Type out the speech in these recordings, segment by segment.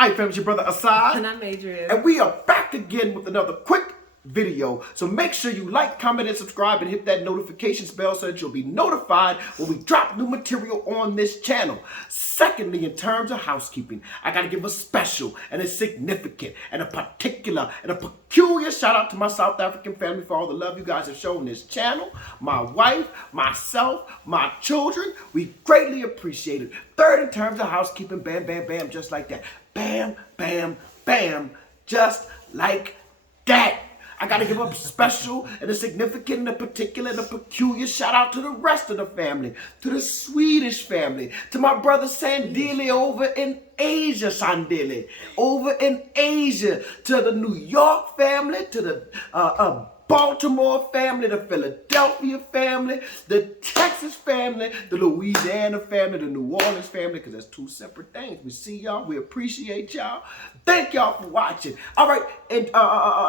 Hi, fam, it's your brother Asad. And I'm Adrian. And we are back again with another quick video. So make sure you like, comment, and subscribe and hit that notifications bell so that you'll be notified when we drop new material on this channel. Secondly, in terms of housekeeping, I got to give a special and a significant and a particular and a peculiar shout out to my South African family for all the love you guys have shown this channel. My wife, myself, my children, we greatly appreciate it. Third, in terms of housekeeping, bam, bam, bam, just like that. Bam, bam, bam, just like that. I got to give a special and a significant and a particular and a peculiar shout out to the rest of the family, to the Swedish family, to my brother Sandili over in Asia, Sandili, over in Asia, to the New York family, to the Baltimore family, the Philadelphia family, the Texas family, the Louisiana family, the New Orleans family, because that's two separate things. We see y'all. We appreciate y'all. Thank y'all for watching. All right, and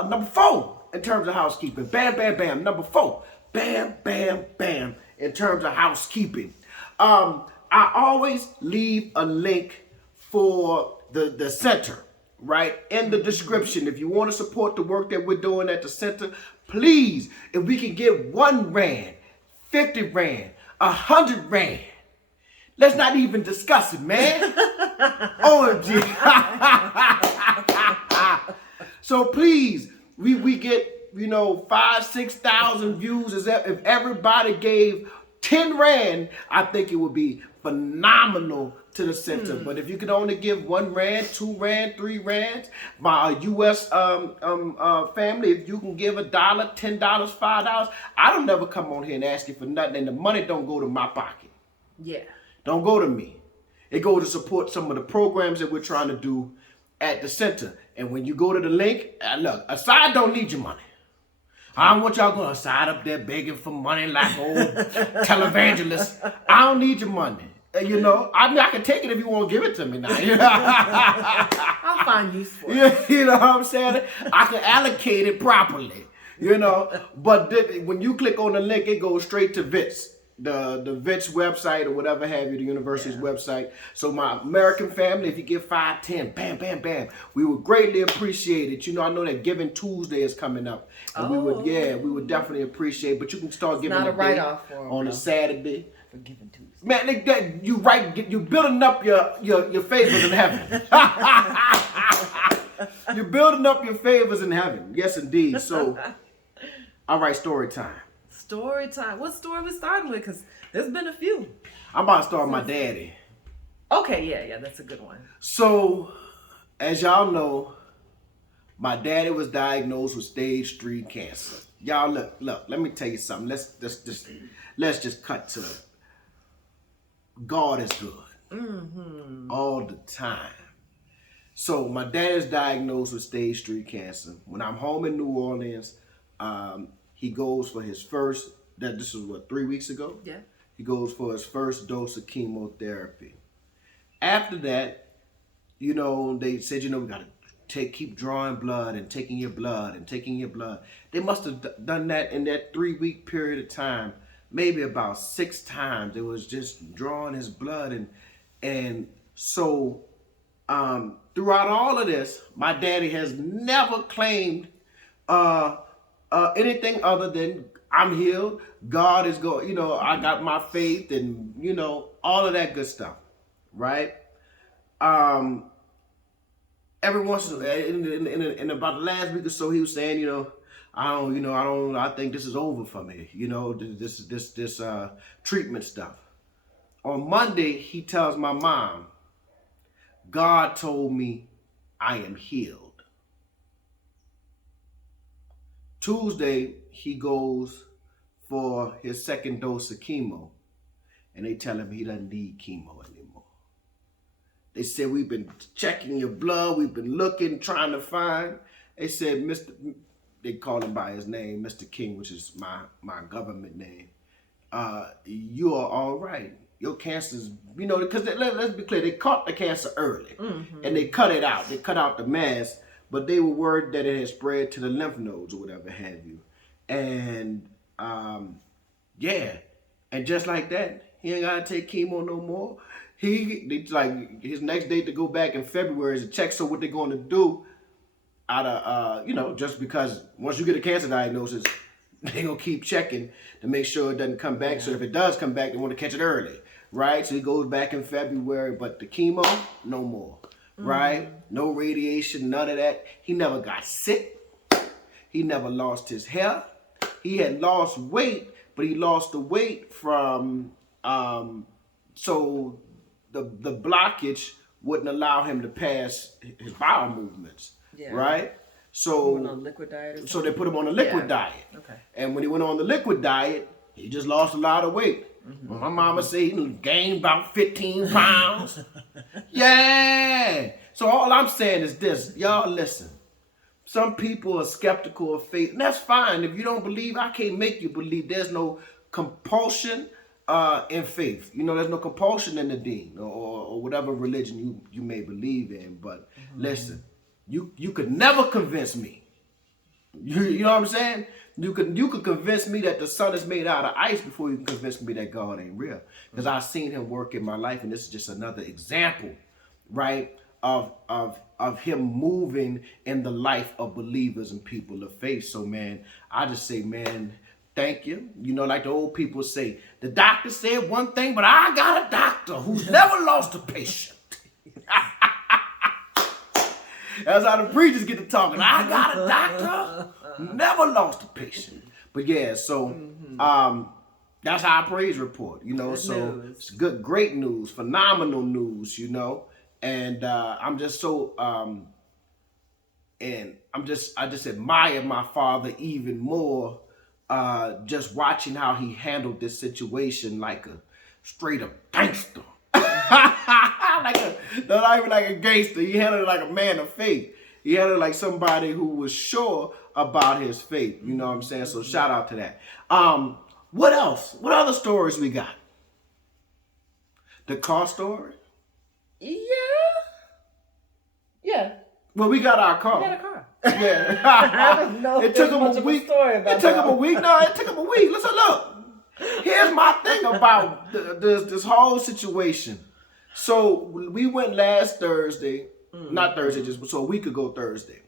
number 4 in terms of housekeeping. Bam, bam, bam. Number 4. Bam, bam, bam in terms of housekeeping. I always leave a link for the center, right, in the description. If you want to support the work that we're doing at the center, please, if we can get 1 rand, 50 rand, 100 rand, let's not even discuss it, man. OMG. So please, we get, 5,000-6,000 views. If everybody gave 10 rand, I think it would be phenomenal to the center. But if you could only give 1 rand, 2 rand, 3 rands, my U.S. family, if you can give $1, $10, $5, I don't never come on here and ask you for nothing, and the money don't go to my pocket. Yeah. Don't go to me. It goes to support some of the programs that we're trying to do at the center. And when you go to the link, look, Asad don't need your money. I don't want y'all going Asad up there begging for money like old televangelists. I don't need your money. I mean, I can take it if you want to give it to me now. I'll find use for it. You know what I'm saying? I can allocate it properly, But when you click on the link, it goes straight to VITS, the VITS website or whatever have you, the university's website. So my American family, if you give 5, 10, bam, bam, bam, we would greatly appreciate it. I know that Giving Tuesday is coming up. And we would definitely appreciate it. But you can start giving not a write-off for on a Saturday. For Giving Tuesday. Man, you're building up your favors in heaven. You're building up your favors in heaven. Yes, indeed. So, all right, story time. Story time. What story are we starting with? Because there's been a few. I'm about to start with my daddy. Okay, yeah, that's a good one. So, as y'all know, my daddy was diagnosed with stage 3 cancer. Y'all look, let me tell you something. Let's just cut to it. God is good. All the time. So my dad is diagnosed with stage 3 cancer. When I'm home in New Orleans, he goes for his first, this was 3 weeks ago? Yeah. He goes for his first dose of chemotherapy. After that, they said, we got to keep drawing blood and taking your blood and taking your blood. They must have done that in that 3-week period of time, maybe about 6 times. It was just drawing his blood. And so throughout all of this, my daddy has never claimed anything other than I'm healed. God is going, I got my faith and, all of that good stuff. Right? Every once in about the last week or so, he was saying, I think this is over for me. This treatment stuff. On Monday, he tells my mom, God told me I am healed. Tuesday, he goes for his second dose of chemo, and they tell him he doesn't need chemo anymore. They said, we've been checking your blood, we've been looking, trying to find. They said, they call him by his name, Mr. King, which is my government name. You are all right. Your cancer's, because let's be clear, they caught the cancer early, and they cut it out. They cut out the mass, but they were worried that it had spread to the lymph nodes or whatever have you. And and just like that, he ain't gotta take chemo no more. like his next date to go back in February is a check. So what they're going to do out of just because once you get a cancer diagnosis, they gonna keep checking to make sure it doesn't come back. So if it does come back, they want to catch it early, right? So he goes back in February, but the chemo, no more, right? No radiation, none of that. He never got sick. He never lost his hair. He had lost weight, but he lost the weight from so the blockage wouldn't allow him to pass his bowel movements, right? So on a liquid diet or something? So they put him on a liquid diet. Okay. And when he went on the liquid diet, he just lost a lot of weight. Well, my mama said he gained about 15 pounds. Yeah. So all I'm saying is this, y'all listen. Some people are skeptical of faith, and that's fine. If you don't believe, I can't make you believe. There's no compulsion in faith. You know, there's no compulsion in the deen or whatever religion you may believe in. But listen, you could never convince me. You know what I'm saying? You could convince me that the sun is made out of ice before you can convince me that God ain't real. Because I've seen him work in my life, and this is just another example, right, of him moving in the life of believers and people of faith. So, man, I just say, man, thank you. You know, like the old people say, the doctor said one thing, but I got a doctor who's never lost a patient. That's how the preachers get to talking. I got a doctor, never lost a patient. But yeah, so that's our praise report, you know. So it's good, great news, phenomenal news, you know. And I'm just so and I just admire my father even more, just watching how he handled this situation like a straight up gangster. Not even like a gangster. He handled it like a man of faith. He handled it like somebody who was sure about his faith. You know what I'm saying? So shout out to that. What else? What other stories we got? The car story? Yeah. Well, we got our car. We got a car. Yeah. I don't know. It took him a week. It took him a week. No, it took him a week. Listen, look. Here's my thing about this whole situation. So we went last Thursday, not Thursday, just so a week ago Thursday.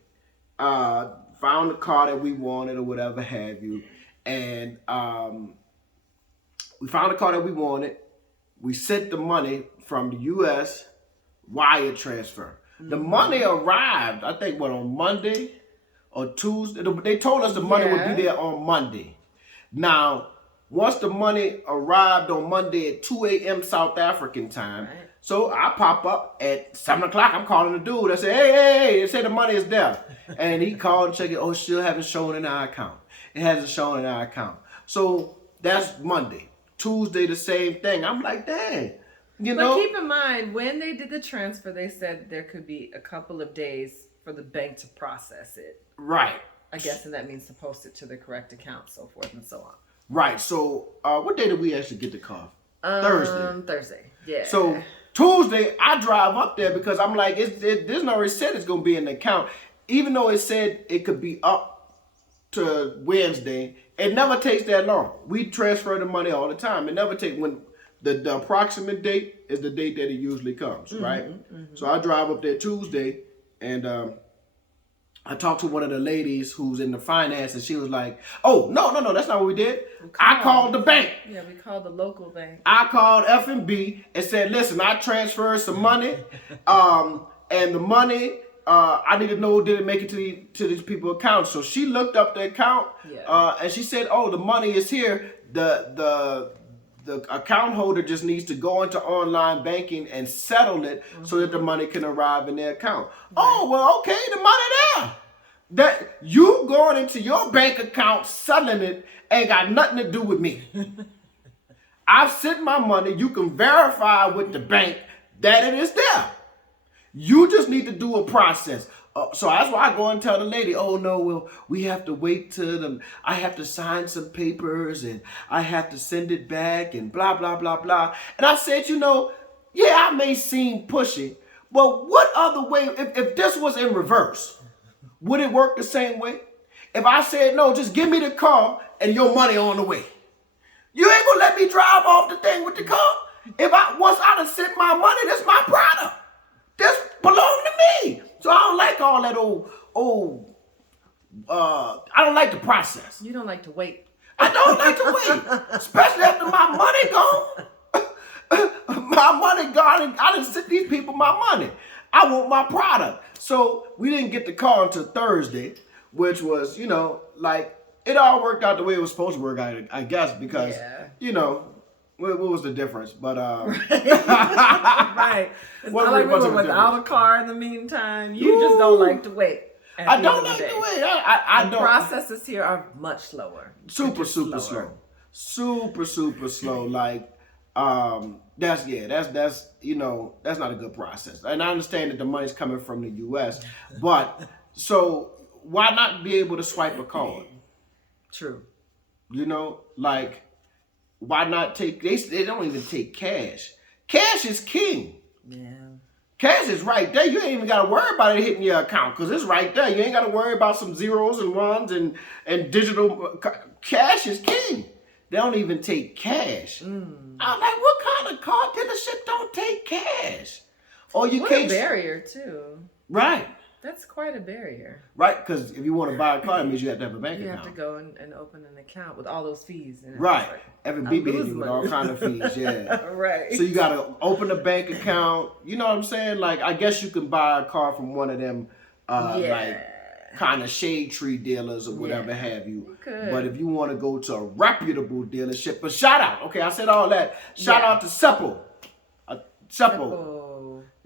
Found the car that we wanted or whatever have you, and we found the car that we wanted. We sent the money from the U.S. wire transfer. The money arrived, I think, on Monday or Tuesday. They told us the money would be there on Monday. Now, once the money arrived on Monday at 2 a.m. South African time, so I pop up at 7 o'clock. I'm calling the dude. I say, hey, they say the money is there. And he called and checked it. Oh, it still haven't shown in our account. It hasn't shown in our account. So that's Monday. Tuesday, the same thing. I'm like, dang. You know? But keep in mind, when they did the transfer, they said there could be a couple of days for the bank to process it. Right. I guess, and that means to post it to the correct account, so forth and so on. Right. So what day did we actually get the car? Thursday. Yeah. So Tuesday, I drive up there because I'm like, there's no said it's going to be in the account. Even though it said it could be up to Wednesday, it never takes that long. We transfer the money all the time. It never takes, when the approximate date is the date that it usually comes, right? So I drive up there Tuesday, and I talked to one of the ladies who's in the finance, and she was like, oh, no, that's not what we did. I called the bank. Yeah, we called the local bank. I called F&B and said, listen, I transferred some money, and the money, I need to know, did it make it to these people's accounts? So she looked up the account, and she said, oh, the money is here. The account holder just needs to go into online banking and settle it so that the money can arrive in their account. Oh, well, okay, the money there. That you going into your bank account, settling it, ain't got nothing to do with me. I've sent my money. You can verify with the bank that it is there. You just need to do a process. So that's why I go and tell the lady, oh no, well, we have to wait till them. I have to sign some papers and I have to send it back and blah, blah, blah, blah. And I said, you know, yeah, I may seem pushy, but what other way, if this was in reverse, would it work the same way? If I said, no, just give me the car and your money on the way. You ain't gonna let me drive off the thing with the car? Once I done sent my money, that's my product. This belong to me. So I don't like all that I don't like the process. You don't like to wait. I don't like to wait, especially after my money gone. My money gone, and I done sent these people my money. I want my product. So we didn't get the call until Thursday, which was, like, it all worked out the way it was supposed to work out, I guess, because, what was the difference? But, right. It's not like we were without a car in the meantime. You just don't like to wait. I don't like to wait. I don't. Processes here are much slower. Super slow. Super slow. Like, that's not a good process. And I understand that the money's coming from the U.S., but so why not be able to swipe a card? True. Like, why not take? They don't even take cash. Cash is king. Yeah. Cash is right there. You ain't even got to worry about it hitting your account because it's right there. You ain't got to worry about some zeros and ones and digital. Cash is king. They don't even take cash. I'm like, what kind of car dealership don't take cash? Or you can't. What a barrier too. Right. That's quite a barrier. Right, because if you want to buy a car, it means you have to have a bank account. You have to go and open an account with all those fees. Right. Every BB hit you with all kind of fees, yeah. Right. So you got to open a bank account. You know what I'm saying? Like, I guess you can buy a car from one of them, like, kind of shade tree dealers or whatever have you. You could. But if you want to go to a reputable dealership, but shout out. Okay, I said all that. Shout out to Seppo. Seppo.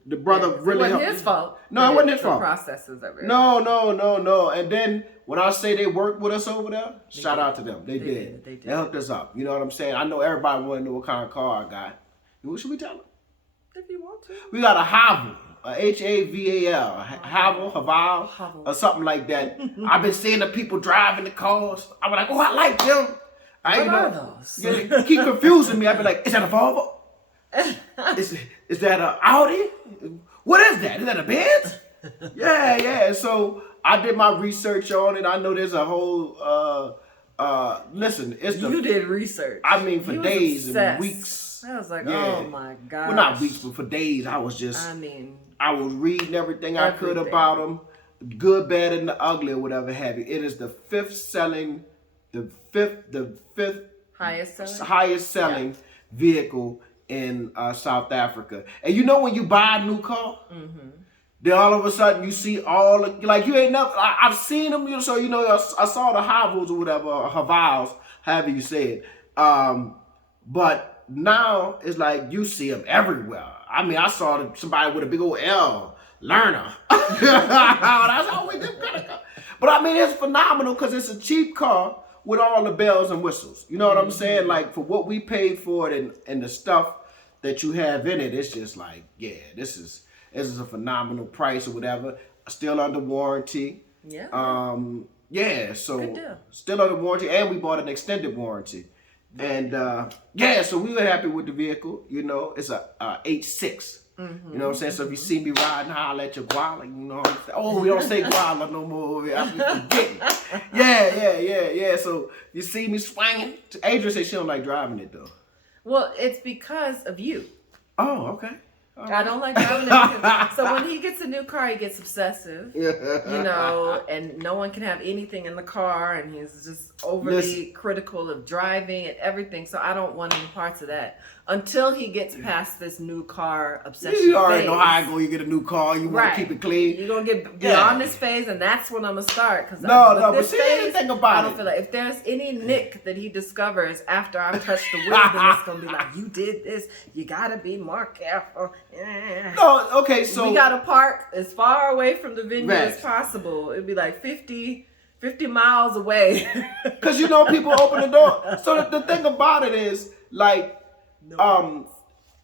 The brother really helped. It wasn't his fault. No, it wasn't his fault. Processes that No. And then when I say they worked with us over there, shout out to them. They did. They hooked us up. You know what I'm saying? I know everybody want to know what kind of car I got. What should we tell them? If you want to. We got a Haval, a Haval, Haval, or something like that. I've been seeing the people driving the cars. I'm like, oh, I like them. What are those? Yeah, keep confusing me. I be like, is that a Volvo? Is that an Audi? What is that? Is that a Benz? Yeah. So I did my research on it. I know there's a whole listen, you did research. I mean, for days and weeks. I was like, oh my God. Well, not weeks, but for days. I was reading everything I could about them, good, bad, and the ugly, or whatever have you. It is the fifth highest selling vehicle in South Africa. And when you buy a new car, then all of a sudden you see you ain't never, I've seen them, so I saw the Havals or whatever, or Havals, however you say it. But now it's like you see them everywhere. I mean, I saw somebody with a big old L, learner. That's always them kind of car. But I mean, it's phenomenal because it's a cheap car with all the bells and whistles. You know what I'm saying? Like, for what we paid for it and the stuff that you have in it, it's just like, yeah, this is a phenomenal price or whatever. Still under warranty. Yeah. So good deal. Still under warranty, and we bought an extended warranty. And so we were happy with the vehicle. It's a H6. You know what I'm saying? So if you see me riding, holler at your guala, you know what I'm saying? Oh, we don't say guala no more. I'm forgetting. Yeah. So you see me swinging. Adrian said she don't like driving it though. Well, it's because of you. Oh, okay. I don't like driving it. So when he gets a new car, he gets obsessive, and no one can have anything in the car, and he's just overly critical of driving and everything. So I don't want any parts of that until he gets past this new car obsession. You already know how I go. You get a new car, you want to keep it clean. You're gonna get beyond this phase, and that's when I'm gonna start. But see anything about it. I don't feel like if there's any nick that he discovers after I've touched the wheel, then it's gonna be like, you did this. You gotta be more careful. No, okay, so we gotta park as far away from the venue as possible. It'd be like 50 miles away. Because people open the door. So the thing about it is, like,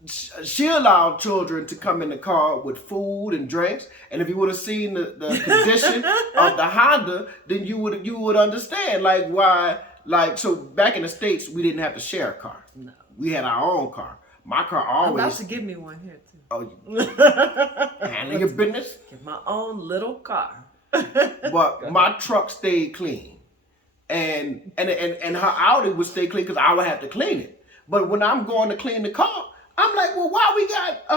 she allowed children to come in the car with food and drinks, and if you would have seen the condition of the Honda, then you would understand like why. Like, so back in the States, we didn't have to share a car. No, we had our own car. My car always. I'm about to give me one here too. Oh, handling your business. Get my own little car. But my truck stayed clean, and her Audi would stay clean because I would have to clean it. But when I'm going to clean the car, I'm like, well, why we got,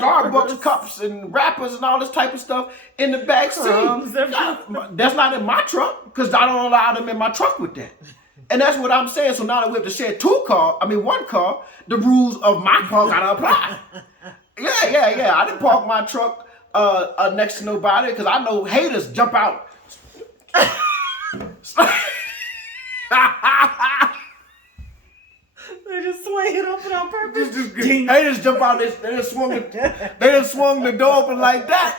Starbucks cups and wrappers and all this type of stuff in the back seat? That's not in my truck because I don't allow them in my truck with that. And that's what I'm saying. So now that we have to share one car, the rules of my car gotta apply. Yeah. I didn't park my truck next to nobody because I know haters jump out. They just swing it open on purpose. They just jump out. They just swung the door open like that,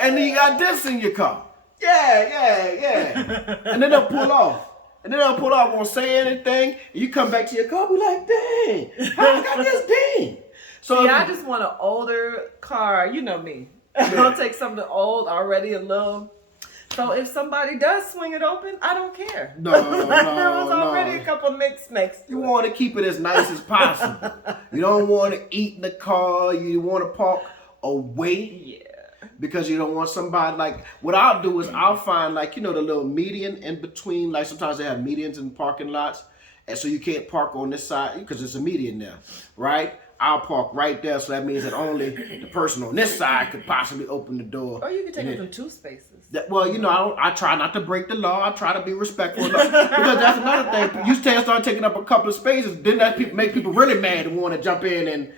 and then you got this in your car. Yeah. And then they'll pull off. Won't say anything. And you come back to your car, be like, dang, how I got this ding? So see, I just want an older car. You know me. I'll take something old, already a little. So if somebody does swing it open, I don't care. No. There was already a couple nicks next to You want to keep it as nice as possible. You don't want to eat in the car. You want to park away. Yeah. Because you don't want somebody like, what I'll do is I'll find the little median in between. Like sometimes they have medians in parking lots. And so you can't park on this side because it's a median there, right? I'll park right there, so that means that only the person on this side could possibly open the door. Or you can take it from 2 spaces. I try not to break the law. I try to be respectful. Because that's another thing. You start taking up a couple of spaces, then that make people really mad and want to jump in and,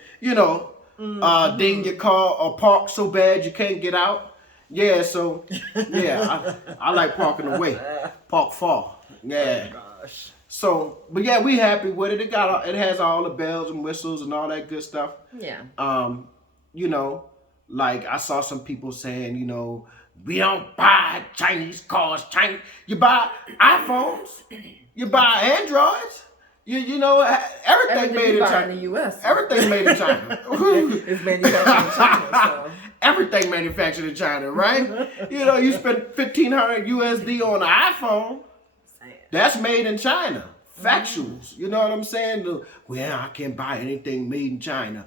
ding your car or park so bad you can't get out. Yeah, so, I like parking away. Park far. Yeah. Oh, gosh. So, but yeah, we happy with it. It has all the bells and whistles and all that good stuff. Yeah. I saw some people saying, we don't buy Chinese cars. You buy iPhones. You buy Androids. Everything made in China. In the U.S. Everything made in China. It's manufactured in China. So. Everything manufactured in China, right? You spend $1,500 USD on an iPhone. That's made in China. Factuals. You know what I'm saying? Well, I can't buy anything made in China.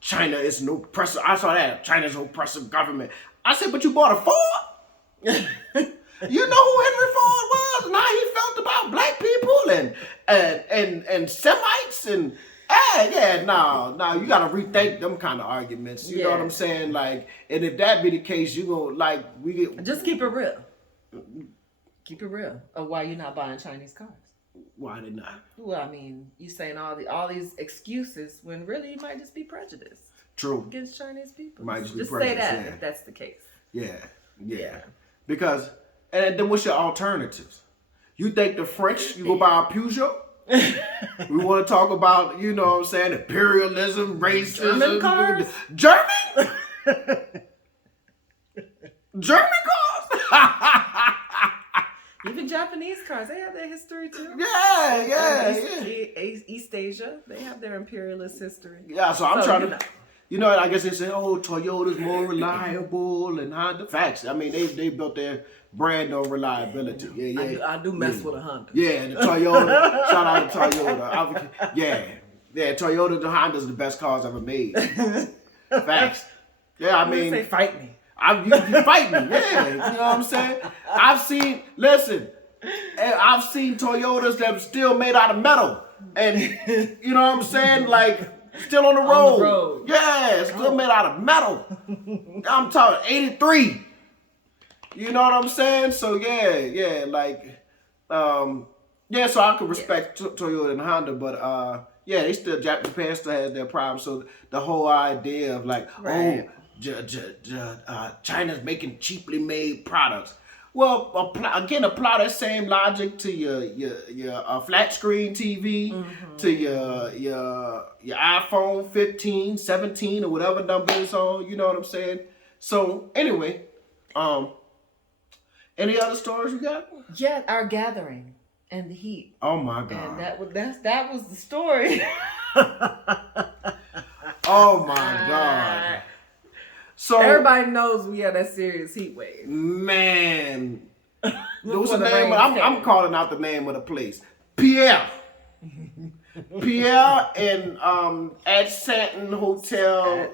China is no oppressive. I saw that. China's an oppressive government. I said, but you bought a Ford? You know who Henry Ford was and how he felt about black people and Semites and no, you gotta rethink them kind of arguments. You know what I'm saying? And if that be the case, you gonna just keep it real. Keep it real. Or why you not buying Chinese cars? Why they not? Well, I mean, you saying all these excuses when really you might just be prejudiced. True. Against Chinese people. Might just be say that if that's the case. Yeah. Because, and then what's your alternatives? You think the French, you go buy a Peugeot? We want to talk about, imperialism, racism. German cars? German? German cars? Even Japanese cars, they have their history too. East Asia, they have their imperialist history. Yeah, so I'm trying to, I guess they say, Toyota's more reliable and Honda. Facts. I mean, they built their brand on reliability. Yeah. I do mess with a Honda. Yeah, the Toyota. Shout out to Toyota. Toyota, the Honda's the best cars ever made. Facts. Yeah, I mean, say fight me. You fight me, yeah. You know what I'm saying? I've seen Toyotas that are still made out of metal. And, you know what I'm saying? Still on the road. Yeah, still made out of metal. I'm talking 83. You know what I'm saying? So, so I could respect Toyota and Honda, but, they still, Japan still has their problems. So the whole idea of China's making cheaply made products. Well, apply that same logic to your flat screen TV, to your iPhone 15, 17, or whatever number it's on. You know what I'm saying? So anyway, any other stories you got? Yeah, our gathering and the heat. Oh my God! And that was the story. Oh my God! So everybody knows we had that serious heat wave. Man, what's the name? I'm calling out the name of the place. Pierre and at Santon Hotel.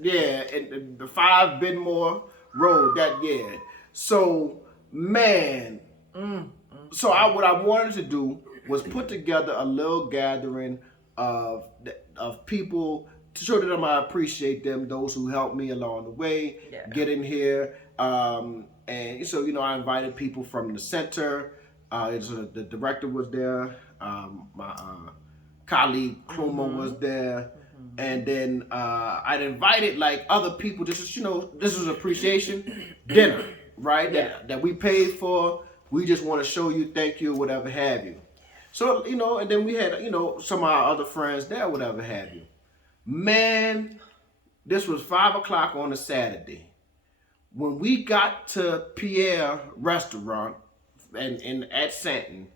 Yeah, and the 5 Benmore Road. So man, so what I wanted to do was put together a little gathering of of people to show them I appreciate them, those who helped me along the way, getting here. And so, I invited people from the center. So the director was there. My colleague Kluma was there. And then I'd invited like other people. This was appreciation dinner, right? That we paid for. We just want to show you, thank you, whatever have you. So, and then we had, some of our other friends there, whatever have you. Man, this was 5 o'clock on a Saturday. When we got to Pierre Restaurant and at Santon,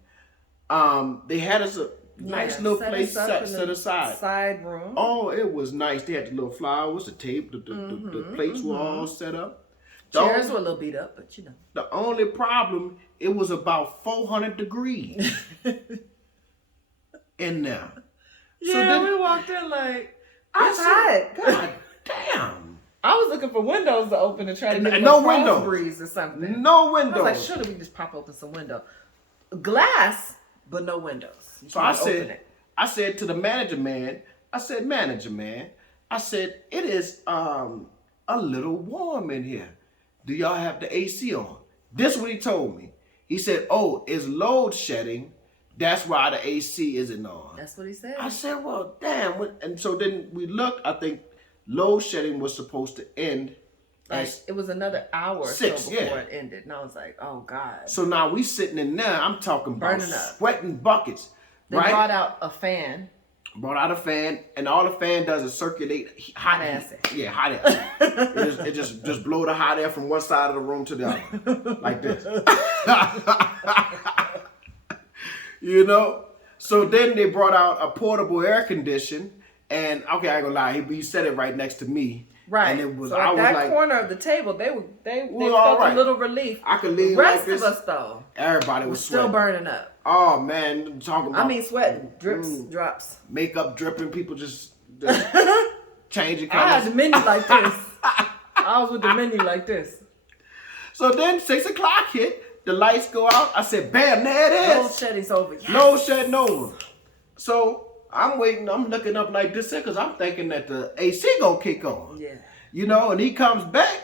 they had us a nice little place set aside. Side room. Oh, it was nice. They had the little flowers, the table, the plates were all set up. Chairs were a little beat up, but The only problem, it was about 400 degrees in there. Yeah, so then, we walked in like, it's hot. God damn. I was looking for windows to open and try to get no window breeze or something. No windows. I was like, should we just pop open some window? Glass, but no windows. So I said to the manager man, it is a little warm in here. Do y'all have the AC on? This is what he told me. He said, oh, it's load shedding. That's why the AC isn't on. That's what he said. I said, well, damn. And so then we looked. I think load shedding was supposed to end. Like, it was another hour or so before it ended. And I was like, oh, God. So now we sitting in there. I'm talking about sweating buckets. They brought out a fan. And all the fan does is circulate hot acid. Yeah, hot air. it just blow the hot air from one side of the room to the other. Like this. So then they brought out a portable air condition, and okay, I ain't gonna lie, he said it right next to me. Right. And it was, so at that corner of the table, they felt a little relief. I could leave the rest like this. Of us though, everybody was still burning up. Oh man, talking about sweating, drips, drops, makeup dripping, people just changing colors. I had the menu like this. I was with the menu like this. So then 6 o'clock hit. The lights go out. I said, bam, there it is. Load shedding's over. Yes. Load shedding over. So I'm waiting. I'm looking up like this because I'm thinking that the AC gonna kick on. Yeah. And he comes back.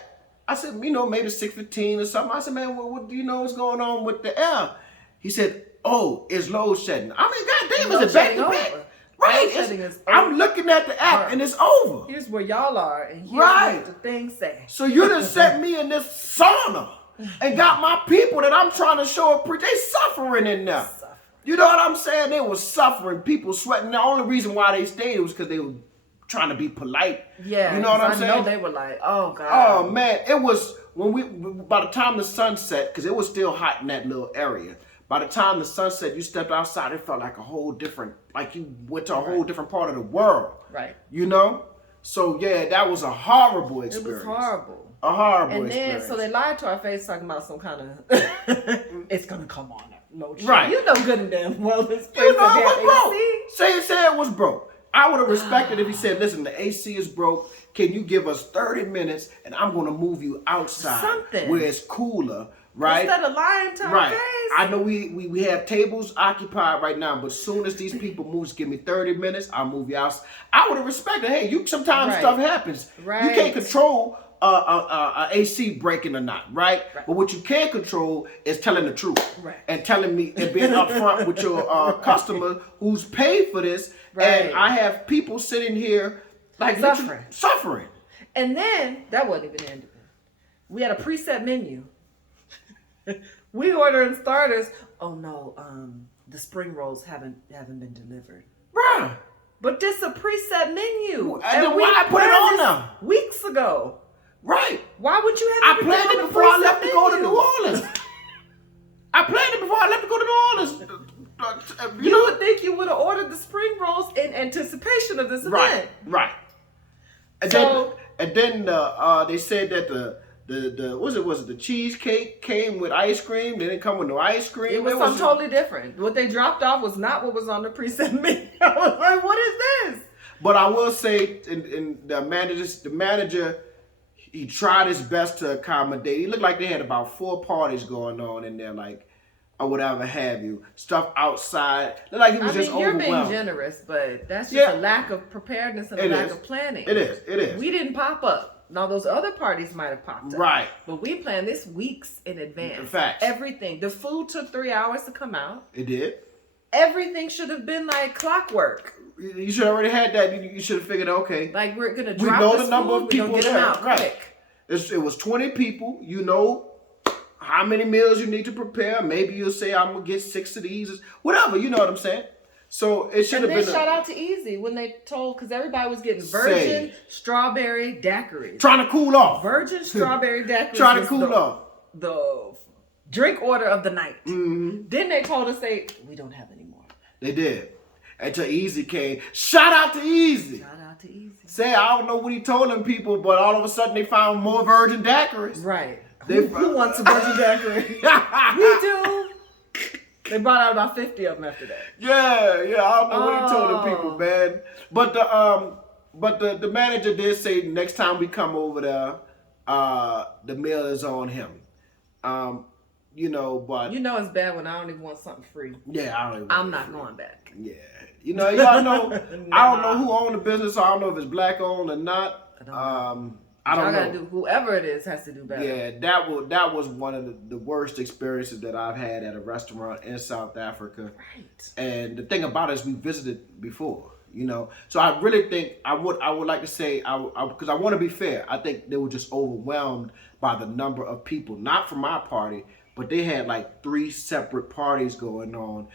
I said, maybe 6:15 or something. I said, man, what do you know what's going on with the air? He said, oh, it's load shedding. I mean, goddamn, is it back to back? Right. I'm looking at the app and it's over. Here's where y'all are and here's what the thing say. So you done set me in this sauna and got my people that I'm trying to show up. They suffering in there. You know what I'm saying? They were suffering. People sweating. The only reason why they stayed was because they were trying to be polite. Yeah. You know what I'm saying? I know they were like, oh, God. Oh, man. It was by the time the sun set, because it was still hot in that little area. By the time the sun set, you stepped outside, it felt like a whole different, like you went to a whole different part of the world. Right. So, yeah, that was a horrible experience. It was horrible. A horrible experience. So they lied to our face talking about some kind of, it's going to come on. No shit. Right. You know good and damn well this place it was broke. Say it was broke. I would have respected if he said, listen, the AC is broke. Can you give us 30 minutes and I'm going to move you outside where it's cooler, right? Instead of lying to our face. I know we have tables occupied right now, but as soon as these people move, just give me 30 minutes, I'll move you out. I would have respected, hey, sometimes stuff happens. Right. You can't control a AC breaking or not, right? But what you can control is telling the truth and telling me and being upfront with your customer who's paid for this. And I have people sitting here like suffering. And then that wasn't even ending. We had a preset menu. We ordering starters. Oh no, the spring rolls haven't been delivered. Bruh. But this a preset menu. And then why I put it on now? Weeks ago. Right. Why would you have I planned it before I left to go to New Orleans. You would think you would have ordered the spring rolls in anticipation of this event. Right. And then they said that the cheesecake came with ice cream. They didn't come with no ice cream. It was something totally different. What they dropped off was not what was on the preset menu. I was like, what is this? But I will say, the manager, he tried his best to accommodate. He looked like they had about 4 parties going on in there. Like, or whatever have you. Stuff outside. Like he was just overwhelmed. You're being generous, but that's just a lack of preparedness and a lack of planning. It is. We didn't pop up. Now those other parties might have popped up. Right. But we planned this weeks in advance. In fact. Everything. The food took 3 hours to come out. It did. Everything should have been like clockwork. You should have already had that. You should have figured, okay. Like we're going to drop we know this the number food, of people we're gonna get them out quick. It was 20 people. You know how many meals you need to prepare. Maybe you'll say, I'm going to get 6 of these. Whatever, you know what I'm saying? So it should have been. And then shout out to Easy when they told, because everybody was getting virgin strawberry daiquiris. Trying to cool off. Virgin strawberry daiquiris. Trying to cool off. The drink order of the night. Mm-hmm. Then they told us, we don't have any more. They did. Until Easy came. Shout out to Easy. Shout out to Easy. Say, I don't know what he told them people, but all of a sudden they found more virgin daiquiris. Right. Who wants a virgin daiquiri? We do. They brought out about 50 of them after that. Yeah. I don't know what he told the people, man. But the manager did say next time we come over there, the meal is on him. But it's bad when I don't even want something free. Yeah, I'm not going back. Yeah. Y'all know I don't know who owned the business. I don't know if it's black owned or not. I don't know. Whoever it is has to do better. Yeah, that was one of the worst experiences that I've had at a restaurant in South Africa. Right. And the thing about it is we visited before, So I really think I would like to say, because I want to be fair, I think they were just overwhelmed by the number of people, not from my party, but they had like 3 separate parties going on.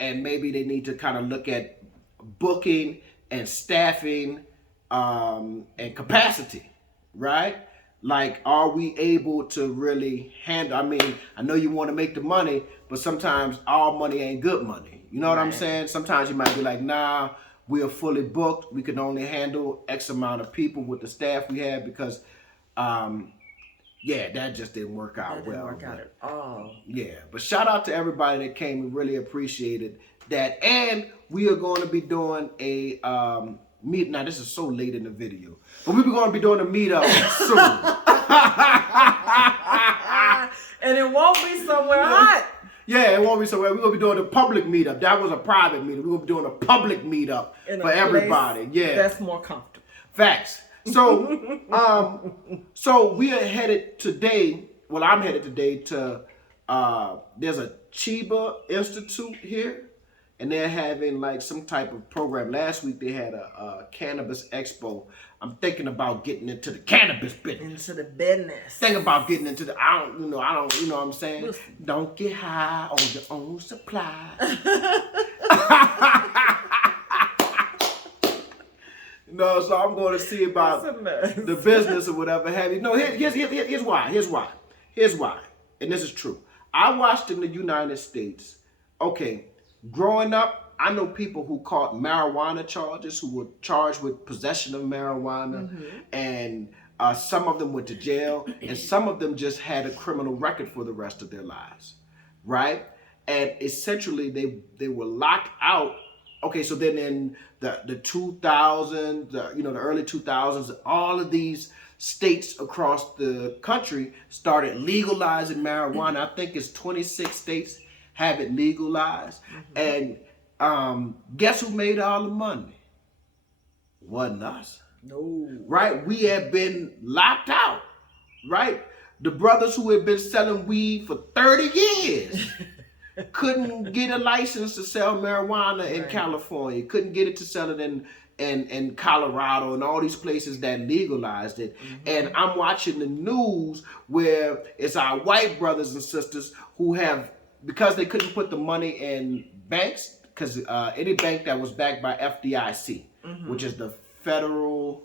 And maybe they need to kind of look at booking and staffing and capacity, right? Like, are we able to really handle? I mean, I know you want to make the money, but sometimes all money ain't good money. You know what I'm saying? Sometimes you might be like, nah, we are fully booked. We can only handle X amount of people with the staff we have because, that just didn't work out well. Didn't work out at all. Yeah, but shout out to everybody that came and really appreciated that. And we are going to be doing a meet. Now this is so late in the video, but we're going to be doing a meetup soon. And it won't be somewhere hot. Yeah, it won't be somewhere. We're going to be doing a public meetup. That was a private meetup. We're going to be doing a public meetup for everybody. Yeah, that's more comfortable. Facts. So, so we are headed today. Well, I'm headed today to. There's a Chiba Institute here. And they're having like some type of program. Last week they had a cannabis expo. I'm thinking about getting into the cannabis business. Into the business. Thinking about getting into the, I don't, you know what I'm saying? Listen. Don't get high on your own supply. So I'm going to see about the business or whatever have you. No, here's why. And this is true. I watched in the United States, growing up, I know people who caught marijuana charges, who were charged with possession of marijuana, and some of them went to jail, and some of them just had a criminal record for the rest of their lives, right? And essentially, they were locked out. So then in the 2000s, the early 2000s, all of these states across the country started legalizing marijuana. I think it's 26 states have it legalized. And guess who made all the money? Wasn't us. No. Right? We have been locked out. Right? The brothers who had been selling weed for 30 years couldn't get a license to sell marijuana in California. Couldn't get it to sell it in Colorado and all these places that legalized it. And I'm watching the news where it's our white brothers and sisters who have, because they couldn't put the money in banks, because any bank that was backed by FDIC, which is the Federal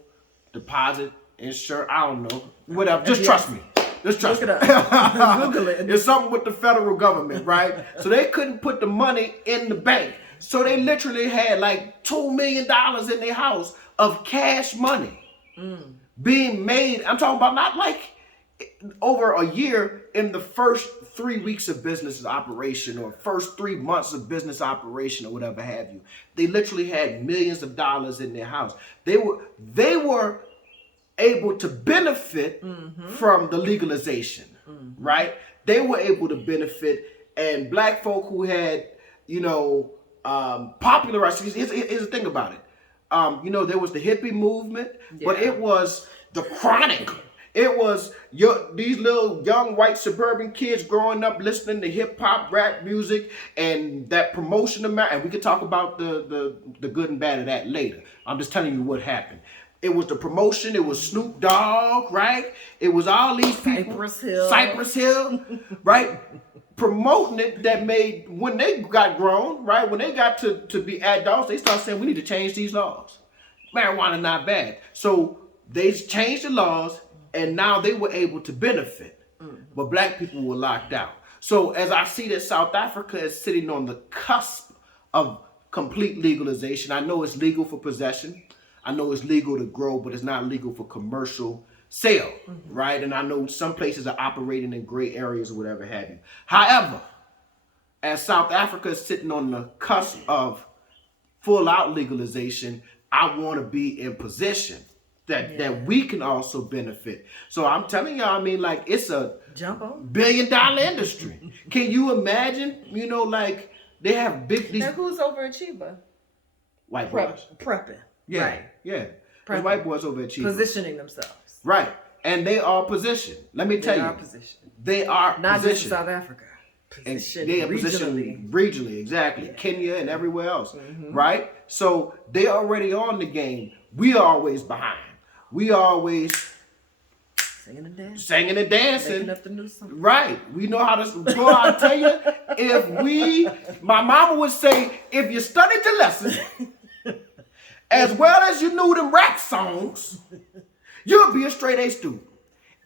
Deposit Insurance, I don't know, whatever, just trust me. Just trust me. Google it. It's something with the federal government, right? So they couldn't put the money in the bank. So they literally had like $2 million in their house of cash money being made. I'm talking about not like over a year, in the first 3 weeks of business operation or first 3 months of business operation or whatever have you. They literally had millions of dollars in their house. They were able to benefit from the legalization, right? They were able to benefit and black folk who had, popularized. Here's the thing about it. There was the hippie movement, but it was the chronic. It was these little young white suburban kids growing up listening to hip hop, rap music, and that promotion of and we could talk about the good and bad of that later. I'm just telling you what happened. It was the promotion. It was Snoop Dogg, right? It was all these people. Cypress Hill, right? Promoting it that made, when they got grown, right? When they got to be adults, they started saying, we need to change these laws. Marijuana not bad. So they changed the laws, and now they were able to benefit. But black people were locked out. So as I see that South Africa is sitting on the cusp of complete legalization, I know it's legal for possession. I know it's legal to grow, but it's not legal for commercial sale, right? And I know some places are operating in gray areas or whatever have you. However, as South Africa is sitting on the cusp of full-out legalization, I want to be in position that we can also benefit. So I'm telling y'all, I mean, like, it's a billion-dollar industry. Can you imagine, like, they have big... Now, who's overachieving? White boys. Prepping. Yeah, right. Yeah. There's white boys overachieving. Positioning themselves. Right. And they are positioned. Let me tell you. They are not positioned. Just South Africa. Positioned. They are positioned regionally, exactly. Yeah. Kenya and everywhere else. Right? So they already on the game. We are always behind. We always singing and dancing. Making up the new song. Right. We know how to go. I tell you, my mama would say, if you studied your lesson as well as you knew them rap songs, you'll be a straight A student.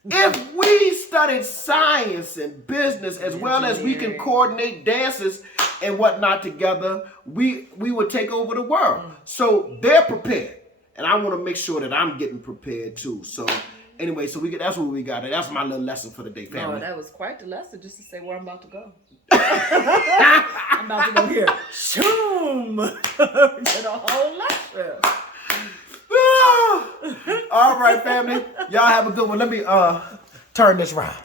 If we studied science and business as well as we can coordinate dances and whatnot together, we would take over the world. So they're prepared. And I want to make sure that I'm getting prepared too. So anyway, that's what we got. That's my little lesson for the day, family. Oh, that was quite the lesson, just to say where I'm about to go. I'm about to go here. Shoom! Get a whole lesson. All right, family. Y'all have a good one. Let me turn this around.